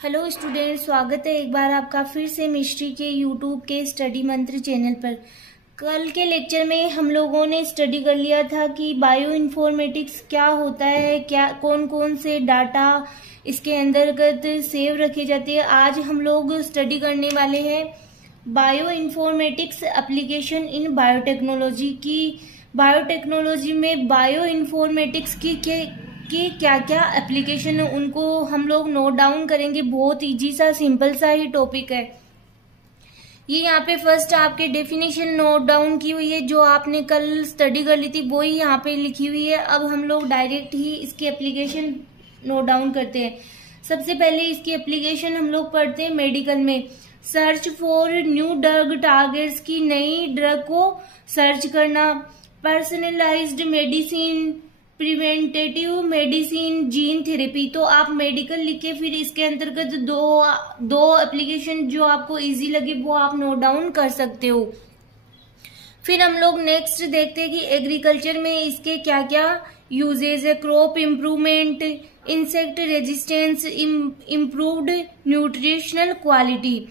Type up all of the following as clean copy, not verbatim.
Hello student, स्वागत है एक बार आपका फिर से मिस्ट्री के यूट्यूब के स्टडी मंत्र चैनल पर। कल के लेक्चर में हम लोगों ने स्टडी कर लिया था कि बायो इन्फॉर्मेटिक्स क्या होता है, क्या कौन कौन से डाटा इसके अंतर्गत सेव रखे जाते हैं। आज हम लोग स्टडी करने वाले हैं bio informatics application in biotechnology की। बायोटेक्नोलॉजी में बायो इन्फॉर्मेटिक्स की क्या क्या एप्लीकेशन है उनको हम लोग नोट डाउन करेंगे। बहुत इजी सा सिंपल सा ही टॉपिक है ये। यहाँ पे फर्स्ट आपके डेफिनेशन नोट डाउन की हुई है, जो आपने कल स्टडी कर ली थी वो ही यहाँ पे लिखी हुई है। अब हम लोग डायरेक्ट ही इसकी एप्लीकेशन नोट डाउन करते हैं। सबसे पहले इसकी एप्लीकेशन हम लोग पढ़ते हैं मेडिकल में। Search for new drug targets की नई ड्रग को सर्च करना, personalised medicine, preventative medicine, gene therapy. तो आप मेडिकल लिखे, फिर इसके अंतर्गत दो एप्लीकेशन जो आपको इजी लगे वो आप नोट डाउन कर सकते हो। फिर हम लोग नेक्स्ट देखते हैं कि एग्रीकल्चर में इसके क्या क्या यूजेज है। Crop improvement, insect resistance, improved nutritional quality.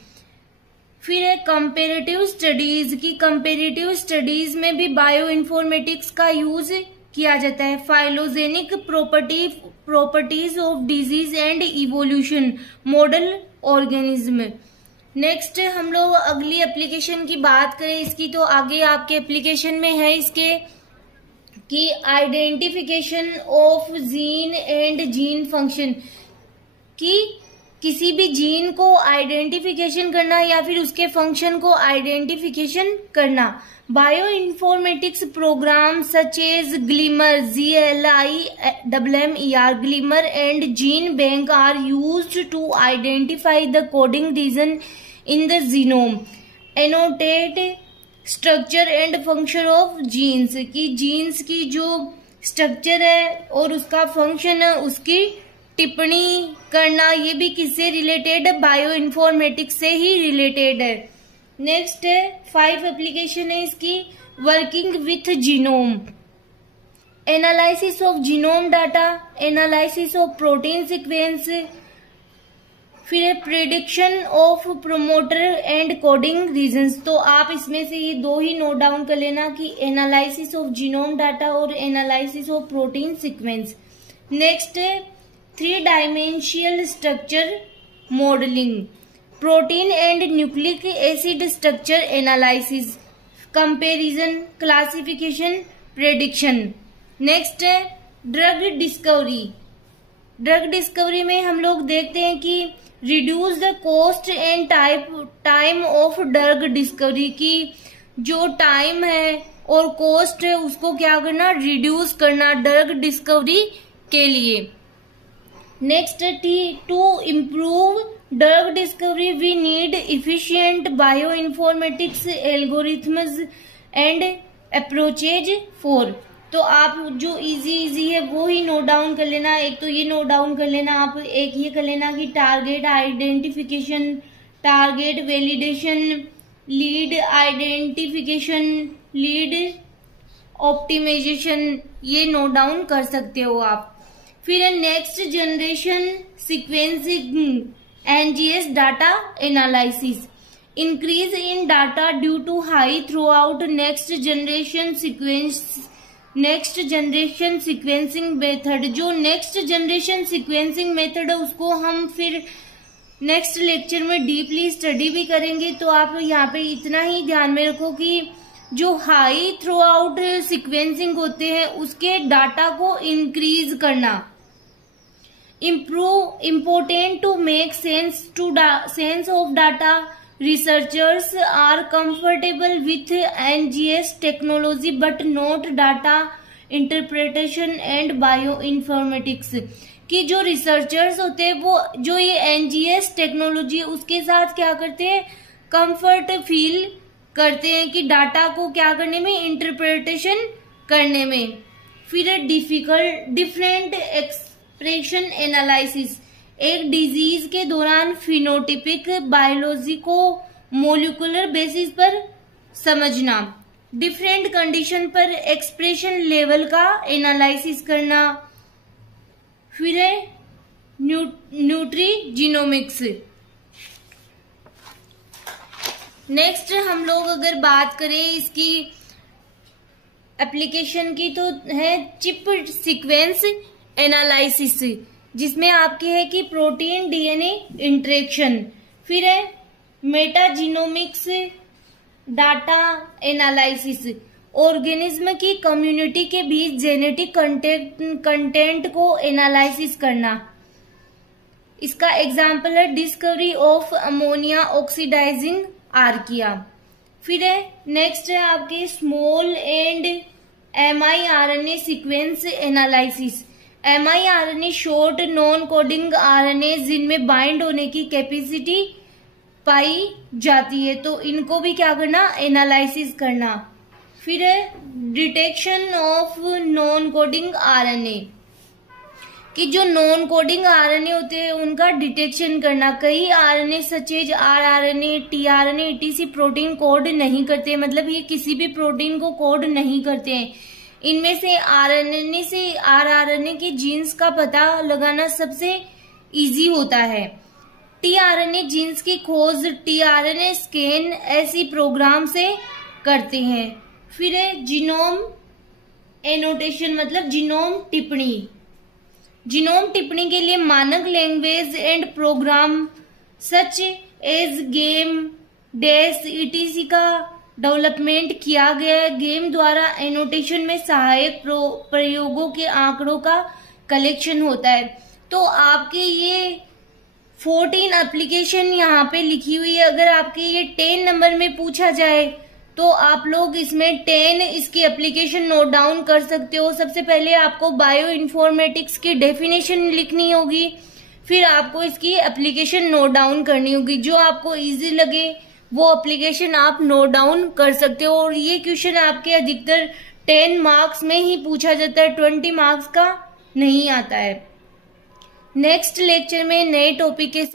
फिर है कंपेरेटिव स्टडीज की कंपेरेटिव स्टडीज में भी बायो इन्फॉर्मेटिक्स का यूज किया जाता है। Phylogenic properties of disease and evolution, model organism. Next हम लोग अगली एप्लीकेशन की बात करें इसकी, तो आगे आपके एप्लीकेशन में है इसके कि identification of gene and gene function, कि किसी भी जीन को आइडेंटिफिकेशन करना या फिर उसके फंक्शन को आइडेंटिफिकेशन करना। Bioinformatics program such as GLIMMER, GLIMMER, GLIMMER and GenBank are used to identify the coding region in the genome, annotate structure and function of genes, की genes की जो structure है और उसका function है उसकी टिप्पणी करना। ये भी किससे रिलेटेड है? बायो इन्फॉर्मेटिक्स से ही रिलेटेड है। नेक्स्ट है 5 एप्लीकेशन है इसकी। Working with genome, analysis of genome data, analysis of protein sequence. फिर है prediction of promoter and coding reasons. तो आप इसमें से ये दो ही नोट डाउन कर लेना कि एनालिसिस ऑफ जीनोम डाटा और analysis of protein sequence. Next है 3 dimensional structure modelling, protein and nucleic acid structure analysis, comparison, classification, prediction. Next है ड्रग डिस्कवरी। ड्रग डिस्कवरी में हम लोग देखते हैं कि reduce the cost and time of drug discovery, की जो टाइम है और कॉस्ट है उसको क्या करना? रिड्यूस करना ड्रग डिस्कवरी के लिए। Next to improve drug discovery we need efficient bioinformatics algorithms and approaches for. तो आप जो इजी है वो ही नोट डाउन कर लेना। एक तो ये नोट डाउन कर लेना, आप एक ये कर लेना कि target identification, target validation, lead identification, lead optimization, ये नोट डाउन कर सकते हो आप। फिर next generation sequencing, NGS data analysis, increase in data due to high throughput next generation sequencing method. जो नेक्स्ट जनरेशन सीक्वेंसिंग मेथड है उसको हम फिर नेक्स्ट लेक्चर में डीपली स्टडी भी करेंगे। तो आप यहाँ पे इतना ही ध्यान में रखो कि जो हाई थ्रू आउट सीक्वेंसिंग होते हैं उसके डाटा को इंक्रीज करना। Important to make sense of data. Researchers are comfortable with NGS technology but not data interpretation and bioinformatics, कि जो रिसर्चर्स होते हैं वो जो ये NGS टेक्नोलॉजी उसके साथ क्या करते हैं? कंफर्ट फील करते हैं कि डाटा को क्या करने में? इंटरप्रिटेशन करने में। फिर डिफरेंट एक्सप्रेशन एनालिसिस, एक डिजीज के दौरान फिनोटिपिक बायोलॉजी को मोलिकुलर बेसिस पर समझना, डिफरेंट कंडीशन पर एक्सप्रेशन लेवल का एनालिसिस करना। फिर न्यूट्रीजीनोमिक्स। नेक्स्ट हम लोग अगर बात करें इसकी एप्लीकेशन की तो है चिप सीक्वेंस एनालिसिस, जिसमें आपके है कि प्रोटीन डीएनए इंटरेक्शन। फिर है मेटाजीनोमिक्स डाटा एनालिसिस, ऑर्गेनिज्म की कम्युनिटी के बीच जेनेटिक कंटेंट को एनालिसिस करना। इसका एग्जाम्पल है discovery of ammonia oxidizing archaea. फिर है नेक्स्ट है आपके small and mRNA sequence analysis. mRNA short non coding RNA जिनमें बाइंड होने की कैपेसिटी पाई जाती है, तो इनको भी क्या करना, एनालिसिस करना। फिर है detection of non coding RNA, कि जो नॉन कोडिंग आरएनए होते हैं उनका डिटेक्शन करना। कई RNA such as rRNA, tRNA, etc protein code नहीं करते, मतलब ये किसी भी प्रोटीन को कोड नहीं करते हैं। इनमें से आरएनए से आरआरएनए के जीन्स का पता लगाना सबसे इजी होता है। टीआरएनए जीन्स की खोज टीआरएनए स्कैन ऐसी प्रोग्राम से करते हैं। फिर है जीनोम एनोटेशन, मतलब जीनोम टिप्पणी। जीनोम टिप्पणी के लिए मानक language and program such as game dash etc का डेवलपमेंट किया गया है। गेम द्वारा एनोटेशन में सहायक प्रयोगों के आंकड़ों का कलेक्शन होता है। तो आपके ये 14 एप्लीकेशन यहाँ पे लिखी हुई है। अगर आपके ये 10 नंबर में पूछा जाए तो आप लोग इसमें 10 इसकी एप्लीकेशन नोट डाउन कर सकते हो। सबसे पहले आपको बायो इन्फॉर्मेटिक्स की डेफिनेशन लिखनी होगी, फिर आपको इसकी एप्लीकेशन नोट डाउन करनी होगी। जो आपको इजी लगे वो एप्लीकेशन आप नोट डाउन कर सकते हो। और ये क्वेश्चन आपके अधिकतर 10 मार्क्स में ही पूछा जाता है, 20 मार्क्स का नहीं आता है। नेक्स्ट लेक्चर में नए टॉपिक के